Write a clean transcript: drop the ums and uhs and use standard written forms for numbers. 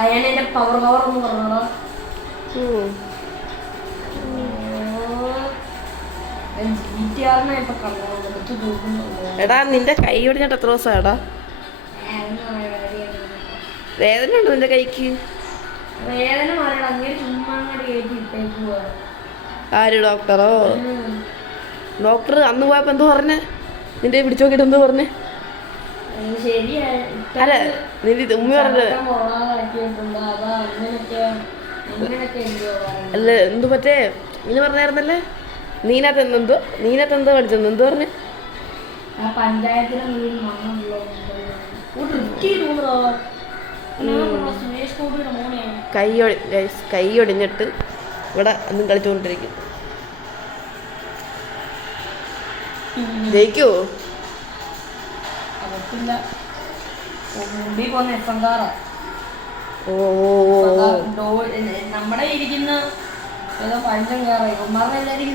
അയാളെന്റെ power ഒന്ന് പറഞ്ഞോ. എടാ നിന്റെ കൈ ഒടിഞ്ഞിട്ട് എത്ര ദിവസം എടാ? വേദന ഉണ്ടോ നിന്റെ കൈക്ക്? വേദന മാറിയടാ, അങ്ങനെ ചുമ്മാ അങ്ങോട്ട് കയറ്റിട്ടേക്കുവാ. ആര് ഡോക്ടറോ? ഡോക്ടർ അന്ന് പോയപ്പോ എന്തോ പറഞ്ഞേ? നിന്റെ പിടിച്ചു നോക്കിട്ട് എന്തോ പറഞ്ഞേ? അല്ല നിന്റെ ഉമ്മ പറഞ്ഞത് അല്ല എന്തു പറ്റേ ഇങ്ങനെ പറഞ്ഞായിരുന്നല്ലേ? നീനത്തെന്തോ പഠിച്ചെന്ന് എന്തോ പറഞ്ഞേ? കൈ ഒടിഞ്ഞിട്ട് ഇവിടെ ഒന്നും കളിച്ചുകൊണ്ടിരിക്കും. ജയിക്കോ? നമ്മുടെ ഇരിക്കുന്ന ഏതോ പഞ്ചം കയറായി എല്ലാരും